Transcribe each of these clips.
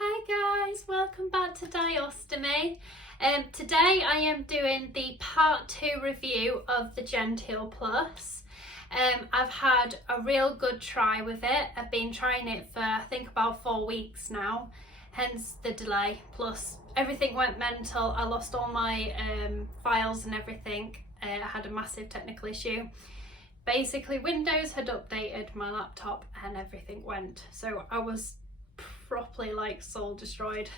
Hi guys, welcome back to Diostomy. Today I am doing the part 2 review of the Genteel Plus. I've had a real good try with it. I've been trying it for I think about 4 weeks now, hence the delay. Plus everything went mental. I lost all my files and everything. I had a massive technical issue. Basically Windows had updated my laptop and everything went. So I was properly like soul destroyed.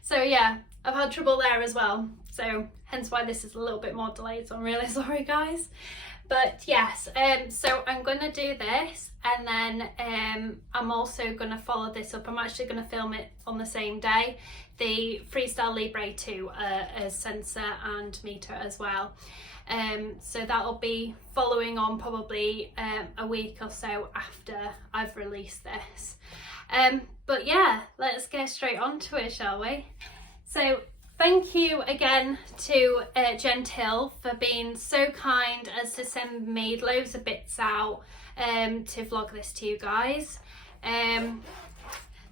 So yeah, I've had trouble there as well, so hence why this is a little bit more delayed, so I'm really sorry guys. But yes, so I'm gonna do this and then I'm also gonna follow this up. I'm actually gonna film it on the same day, the Freestyle Libre 2 as sensor and meter as well. So that'll be following on probably a week or so after I've released this. But yeah, let's get straight on to it, shall we? So thank you again to Genteel for being so kind as to send me loads of bits out to vlog this to you guys.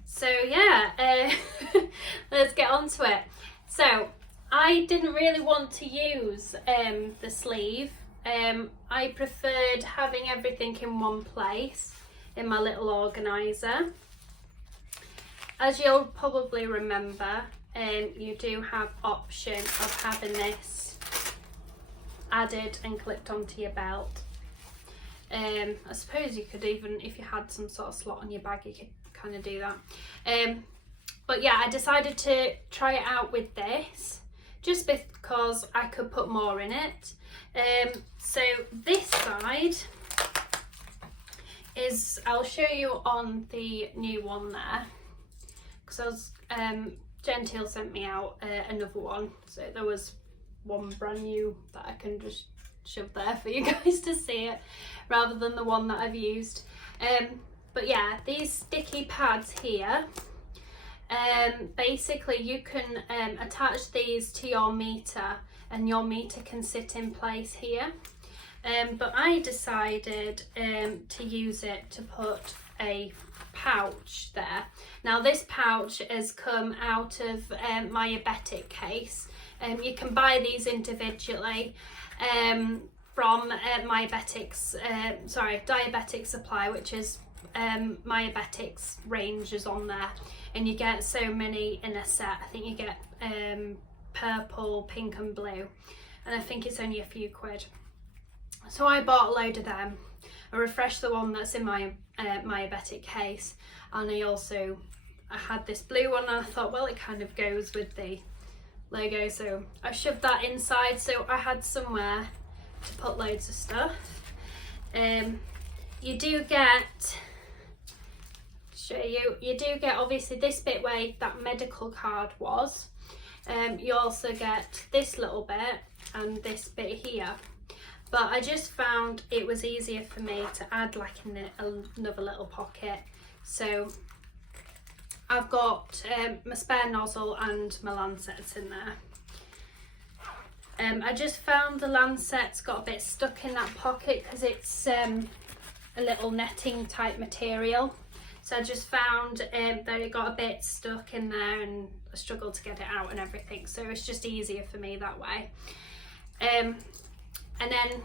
So yeah, let's get on to it. So I didn't really want to use the sleeve. I preferred having everything in one place in my little organiser. As you'll probably remember, you do have option of having this added and clipped onto your belt. I suppose you could even, if you had some sort of slot on your bag, you could kind of do that. But yeah, I decided to try it out with this, just because I could put more in it. So this side is, I'll show you on the new one there. Because Genteel sent me out another one, so there was one brand new that I can just shove there for you guys to see it, rather than the one that I've used. But yeah, these sticky pads here, basically you can attach these to your meter and your meter can sit in place here. But I decided to use it to put a pouch there. Now this pouch has come out of my Abetic case. You can buy these individually from my Diabetic Supply, which is my Abetic's range is on there, and you get so many in a set. I think you get purple, pink and blue, and I think it's only a few quid. So I bought a load of them. I refreshed the one that's in my my Abetic case, and I had this blue one and I thought, well, it kind of goes with the logo, so I shoved that inside so I had somewhere to put loads of stuff. You do get, obviously this bit where that medical card was. You also get this little bit and this bit here. But I just found it was easier for me to add like another little pocket. So I've got my spare nozzle and my lancets in there. I just found the lancets got a bit stuck in that pocket because it's a little netting type material. So I just found that it got a bit stuck in there and I struggled to get it out and everything. So it's just easier for me that way. And then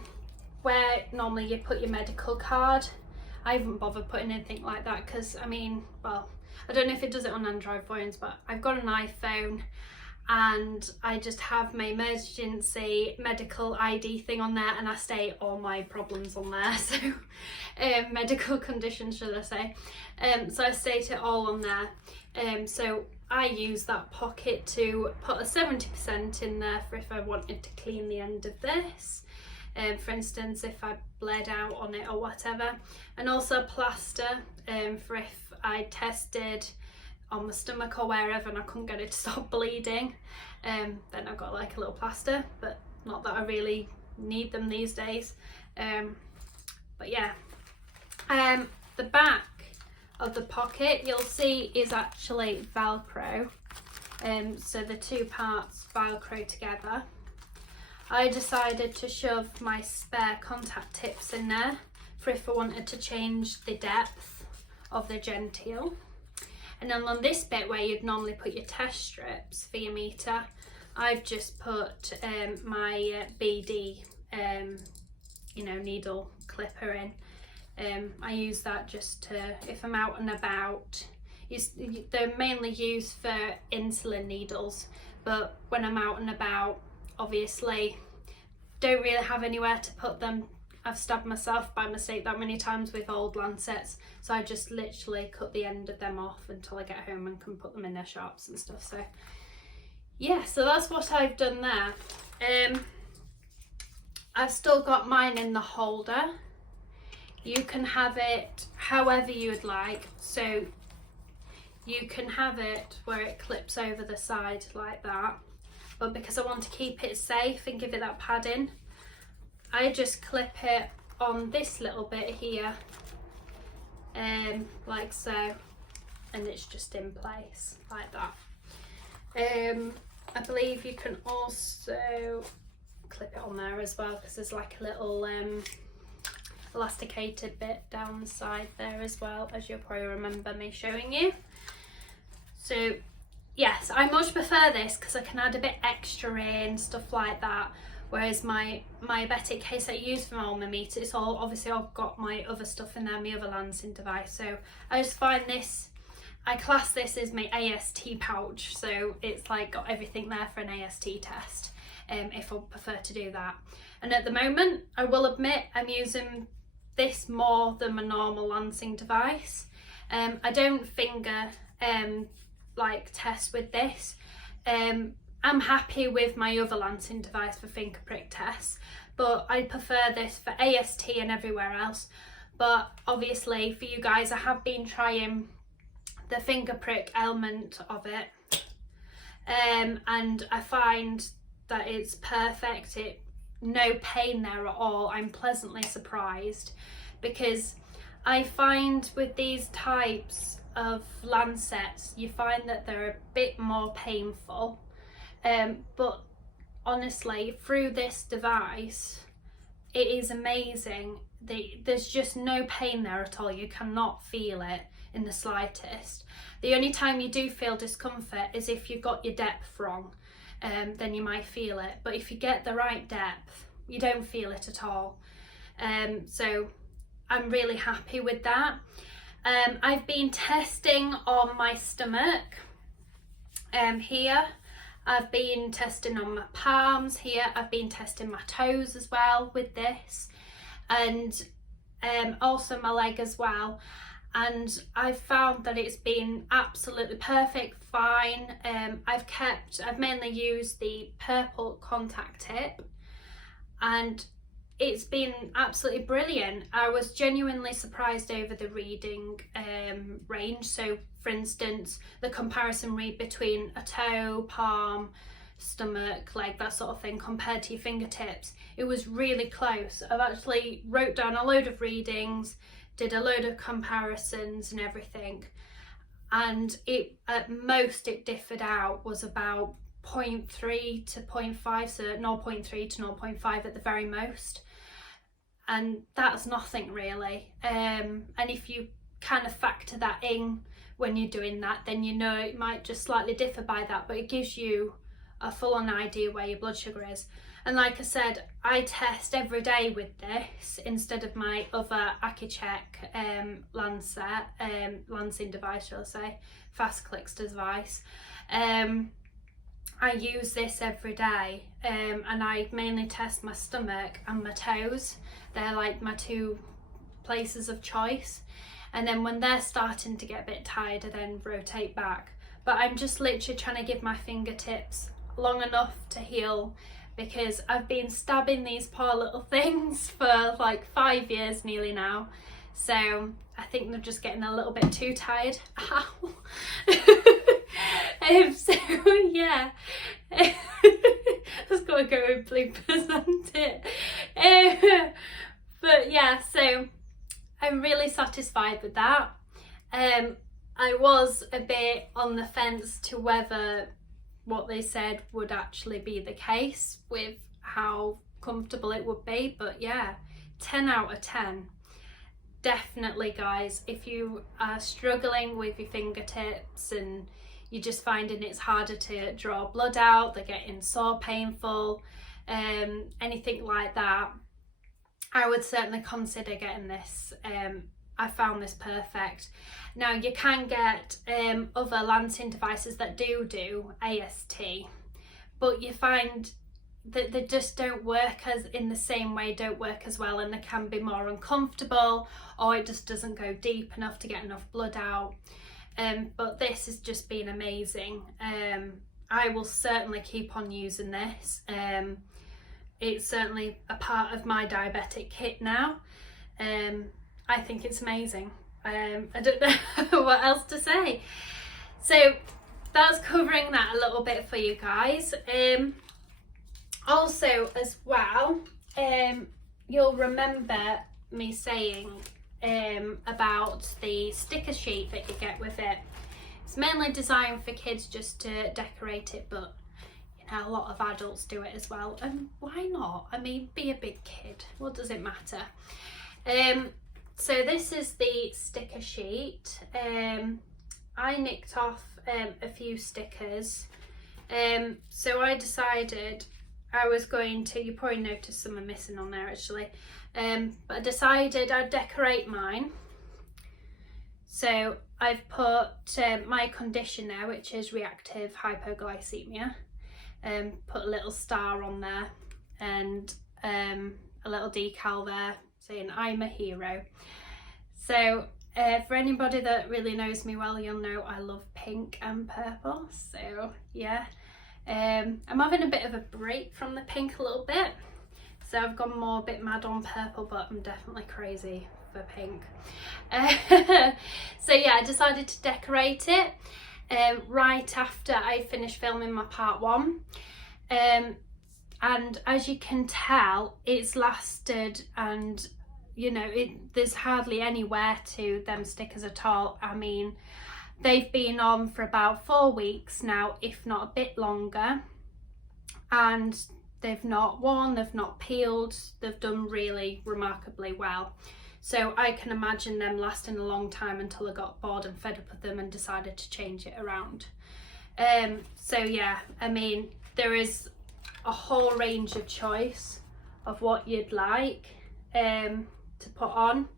where normally you put your medical card, I haven't bothered putting anything like that because, I mean, well, I don't know if it does it on Android phones, but I've got an iPhone and I just have my emergency medical ID thing on there, and I state all my problems on there, so medical conditions should I say. So I state it all on there. So I use that pocket to put a 70% in there for if I wanted to clean the end of this. For instance, if I bled out on it or whatever, and also plaster for if I tested on my stomach or wherever and I couldn't get it to stop bleeding, then I've got like a little plaster, but not that I really need them these days. But yeah, the back of the pocket you'll see is actually Velcro, so the two parts Velcro together. I decided to shove my spare contact tips in there for if I wanted to change the depth of the Genteel. And then on this bit where you'd normally put your test strips for your meter, I've just put my BD needle clipper in. I use that just to, if I'm out and about. They're mainly used for insulin needles, but when I'm out and about, obviously don't really have anywhere to put them. I've stabbed myself by mistake that many times with old lancets, so I just literally cut the end of them off until I get home and can put them in their shops and stuff. So yeah, so that's what I've done there. I've still got mine in the holder. You can have it however you would like, so you can have it where it clips over the side like that, but because I want to keep it safe and give it that padding, I just clip it on this little bit here, like so, and it's just in place like that. I believe you can also clip it on there as well, because there's like a little elasticated bit down the side there as well, as you'll probably remember me showing you. So yes, I much prefer this because I can add a bit extra in, stuff like that. Whereas my Abetic case I use for my Almameter, it's all, obviously I've got my other stuff in there, my other lancing device. So I just find this, I class this as my AST pouch. So it's like got everything there for an AST test, if I prefer to do that. And at the moment, I will admit, I'm using this more than my normal lancing device. I don't finger like test with this. I'm happy with my other lancing device for finger prick tests, but I prefer this for AST and everywhere else. But obviously for you guys, I have been trying the finger prick element of it, and I find that it's perfect. No pain there at all. I'm pleasantly surprised, because I find with these types of lancets, you find that they're a bit more painful. But honestly, through this device, it is amazing. There's just no pain there at all. You cannot feel it in the slightest. The only time you do feel discomfort is if you've got your depth wrong, then you might feel it. But if you get the right depth, you don't feel it at all. So I'm really happy with that. I've been testing on my stomach here. I've been testing on my palms here. I've been testing my toes as well with this, and also my leg as well. And I've found that it's been absolutely perfect, fine. I've mainly used the purple contact tip, and it's been absolutely brilliant. I was genuinely surprised over the reading range. So for instance, the comparison read between a toe, palm, stomach, leg, that sort of thing, compared to your fingertips, it was really close. I've actually wrote down a load of readings, did a load of comparisons and everything, and it at most it differed out was about 0.3 to 0.5, so 0.3 to 0.5 at the very most, and that's nothing really. And if you kind of factor that in when you're doing that, then you know it might just slightly differ by that, but it gives you a full-on idea where your blood sugar is. And like I said, I test every day with this instead of my other Accu-Check lancet, lancing device, shall I say, fast clicks device. I use this every day, and I mainly test my stomach and my toes. They're like my two places of choice. And then when they're starting to get a bit tired, I then rotate back. But I'm just literally trying to give my fingertips long enough to heal, because I've been stabbing these poor little things for like 5 years nearly now. So I think they're just getting a little bit too tired. Ow. So yeah, I've got to go and bloopers, hasn't it? But yeah, so I'm really satisfied with that. I was a bit on the fence to whether what they said would actually be the case with how comfortable it would be, but yeah, 10 out of 10. definitely, guys, if you are struggling with your fingertips and you're just finding it's harder to draw blood out, they're getting sore, painful, anything like that, I would certainly consider getting this. I found this perfect. Now you can get other lancing devices that do AST, but you find that they just don't work as in the same way, don't work as well, and they can be more uncomfortable, or it just doesn't go deep enough to get enough blood out. But this has just been amazing. I will certainly keep on using this. It's certainly a part of my diabetic kit now. I think it's amazing. I don't know what else to say. So that's covering that a little bit for you guys. Also as well, you'll remember me saying about the sticker sheet that you get with it. It's mainly designed for kids just to decorate it, but you know, a lot of adults do it as well, and why not? I mean, be a big kid, what does it matter? So this is the sticker sheet. I nicked off a few stickers, so I decided I was going to, you probably noticed some are missing on there actually, but I decided I'd decorate mine. So I've put my condition there, which is reactive hypoglycemia, put a little star on there, and a little decal there saying I'm a hero. So for anybody that really knows me well, you'll know I love pink and purple, so yeah. I'm having a bit of a break from the pink a little bit, so I've gone more a bit mad on purple, but I'm definitely crazy for pink. So yeah, I decided to decorate it right after I finished filming my part 1, and as you can tell, it's lasted, and you know, there's hardly any wear to them stickers at all. I mean, they've been on for about 4 weeks now, if not a bit longer, and they've not worn, they've not peeled, they've done really remarkably well. So I can imagine them lasting a long time until I got bored and fed up with them and decided to change it around. So yeah, I mean, there is a whole range of choice of what you'd like to put on.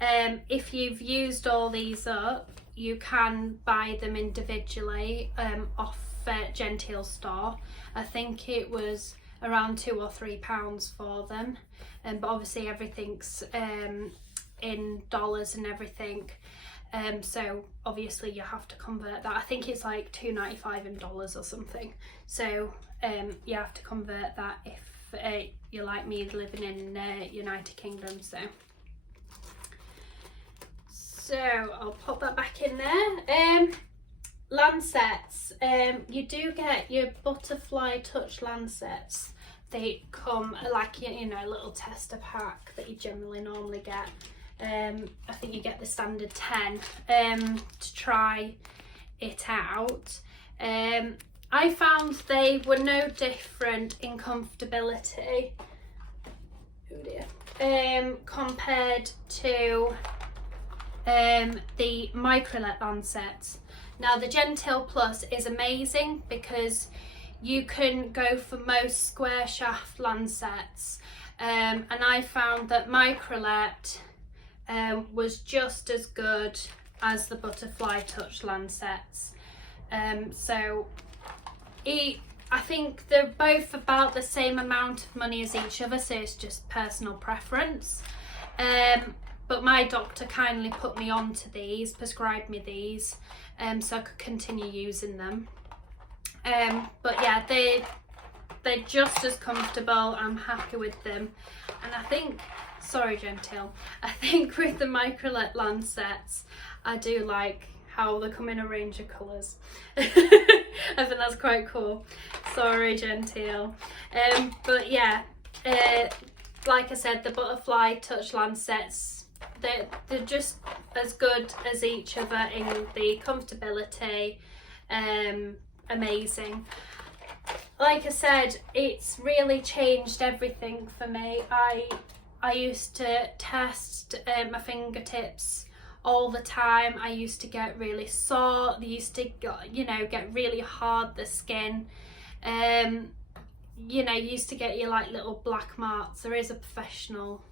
If you've used all these up, you can buy them individually off Genteel store. I think it was around £2 or £3 for them, but obviously everything's in dollars and everything, so obviously you have to convert that. I think it's like $2.95 in dollars or something, so you have to convert that if you're like me, living in United Kingdom. So I'll pop that back in there. Lancets, you do get your butterfly touch lancets. They come like, you know, a little tester pack that you generally normally get. I think you get the standard 10 to try it out. I found they were no different in comfortability, oh dear, compared to the Microlet lancets. Now the Genteel Plus is amazing because you can go for most square shaft lancets, and I found that Microlet was just as good as the butterfly touch lancets. So I think they're both about the same amount of money as each other, so it's just personal preference. But my doctor kindly put me onto these, prescribed me these, so I could continue using them. But yeah, they're just as comfortable. I'm happy with them, and I think, sorry Genteel, I think with the Microlet lancets, I do like how they come in a range of colours. I think that's quite cool. Sorry Genteel. But yeah, like I said, the butterfly touch lancets, they're just as good as each other in the comfortability. Amazing. Like I said, it's really changed everything for me. I used to test my fingertips all the time. I used to get really sore. They used to, get really hard, the skin. You used to get your like little black marks. There is a professional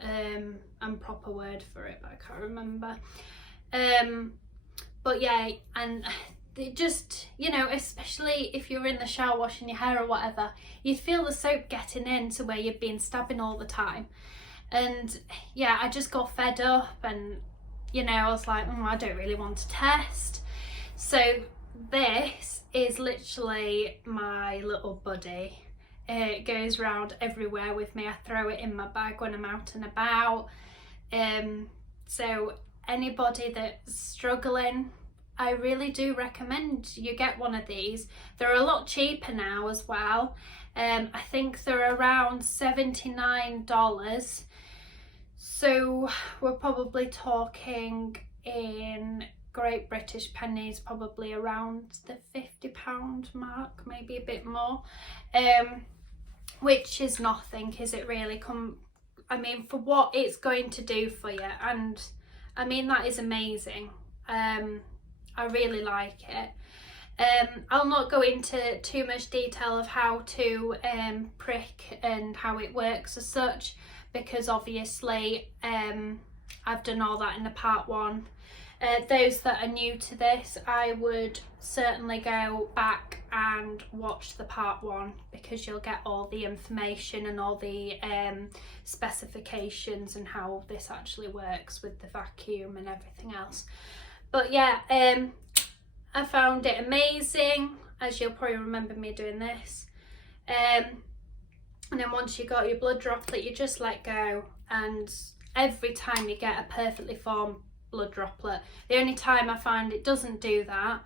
and proper word for it, but I can't remember. But yeah, and it just, especially if you're in the shower washing your hair or whatever, you'd feel the soap getting in to where you've been stabbing all the time. And yeah, I just got fed up, and I was like, I don't really want to test. So this is literally my little buddy. It goes around everywhere with me. I throw it in my bag when I'm out and about. So anybody that's struggling, I really do recommend you get one of these. They're a lot cheaper now as well. I think they're around $79. So we're probably talking in Great British pennies, probably around the £50 mark, maybe a bit more. Which is nothing, is it really? For what it's going to do for you, and that is amazing. I really like it. I'll not go into too much detail of how to prick and how it works as such, because obviously I've done all that in the part 1. Those that are new to this, I would certainly go back and watch the part 1, because you'll get all the information and all the specifications and how this actually works with the vacuum and everything else. But yeah, I found it amazing, as you'll probably remember me doing this. And then once you got your blood droplet, you just let go, and every time you get a perfectly formed blood droplet. The only time I find it doesn't do that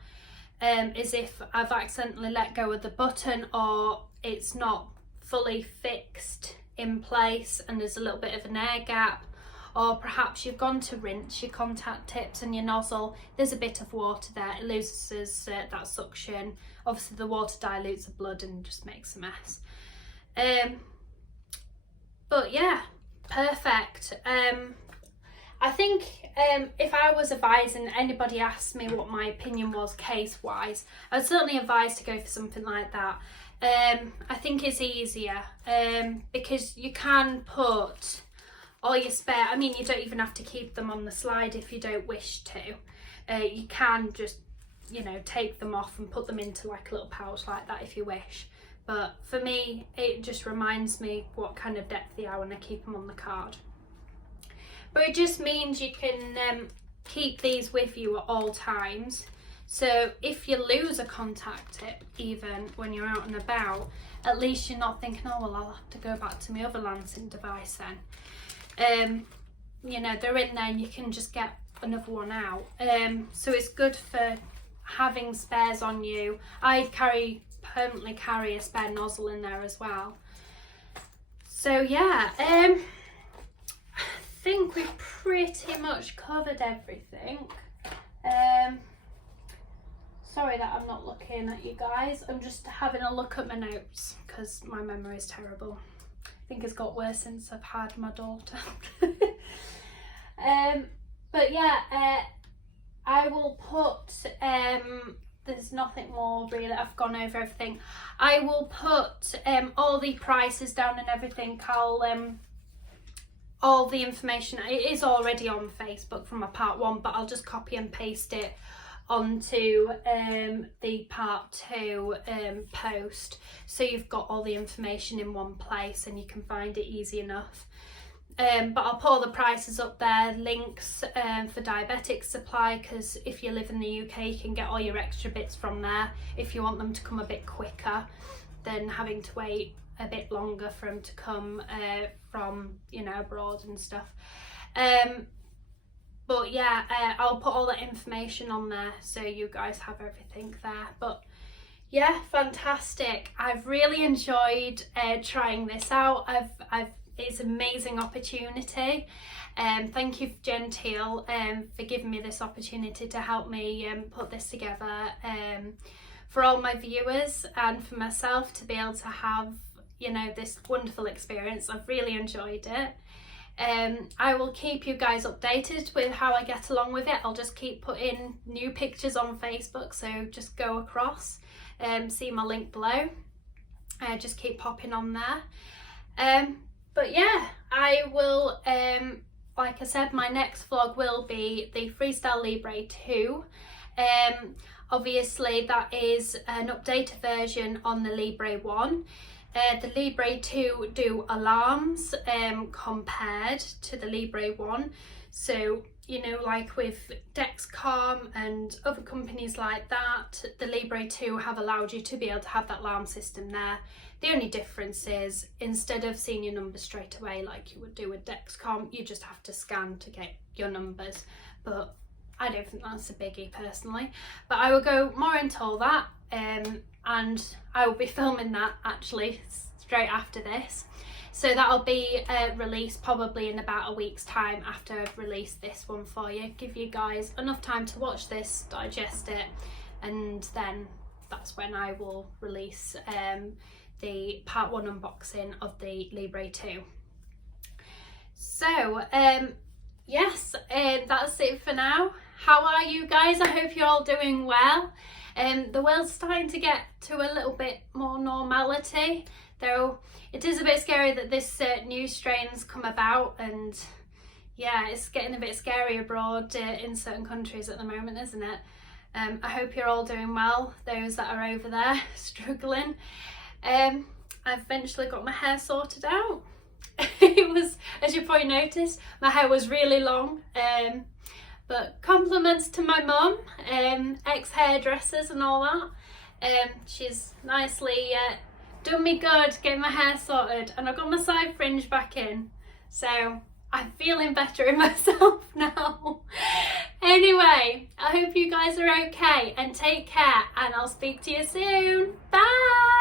is if I've accidentally let go of the button, or it's not fully fixed in place and there's a little bit of an air gap, or perhaps you've gone to rinse your contact tips and your nozzle, there's a bit of water there, it loses that suction. Obviously the water dilutes the blood and just makes a mess. But yeah, perfect. I think if I was advising, anybody asked me what my opinion was case-wise, I'd certainly advise to go for something like that. I think it's easier because you can put all your spare, you don't even have to keep them on the slide if you don't wish to. You can just, take them off and put them into like a little pouch like that if you wish. But for me, it just reminds me what kind of depth they are when I keep them on the card. But it just means you can keep these with you at all times. So if you lose a contact tip, even when you're out and about, at least you're not thinking, oh well, I'll have to go back to my other lancing device then. They're in there and you can just get another one out. So it's good for having spares on you. I permanently carry a spare nozzle in there as well. So yeah, I think we've pretty much covered everything. Sorry that I'm not looking at you guys, I'm just having a look at my notes because my memory is terrible. I think it's got worse since I've had my daughter. But yeah, I will put, there's nothing more really, I've gone over everything. I will put all the prices down and everything. All the information, it is already on Facebook from my part 1, but I'll just copy and paste it onto the part 2 post, so you've got all the information in one place and you can find it easy enough. But I'll put all the prices up there, links for diabetic supply, because if you live in the UK you can get all your extra bits from there if you want them to come a bit quicker than having to wait a bit longer for them to come from abroad and stuff. But yeah, I'll put all that information on there so you guys have everything there. But yeah, fantastic. I've really enjoyed trying this out. It's an amazing opportunity. Thank you, Genteel, for giving me this opportunity to help me put this together for all my viewers and for myself to be able to have you know, this wonderful experience. I've really enjoyed it. I will keep you guys updated with how I get along with it. I'll just keep putting new pictures on Facebook, so just go across, see my link below, just keep popping on there. But yeah, I will, like I said, my next vlog will be the Freestyle Libre 2. Obviously that is an updated version on the Libre 1. The Libre 2 do alarms compared to the Libre 1. So, you know, like with Dexcom and other companies like that, the Libre 2 have allowed you to be able to have that alarm system there. The only difference is, instead of seeing your numbers straight away like you would do with Dexcom, you just have to scan to get your numbers. But I don't think that's a biggie personally. But I will go more into all that, and I will be filming that actually straight after this. So that'll be released probably in about a week's time after I've released this one for you. Give you guys enough time to watch this, digest it, and then that's when I will release the part 1 unboxing of the Libre 2. So yes, that's it for now. How are you guys? I hope you're all doing well. The world's starting to get to a little bit more normality, though it is a bit scary that this new strain's come about, and yeah, it's getting a bit scary abroad in certain countries at the moment, isn't it? I hope you're all doing well, those that are over there struggling. I've eventually got my hair sorted out. It was, as you probably noticed, my hair was really long, but compliments to my mum, ex-hairdressers and all that. She's nicely done me good getting my hair sorted, and I've got my side fringe back in, so I'm feeling better in myself now. Anyway, I hope you guys are okay, and take care, and I'll speak to you soon. Bye!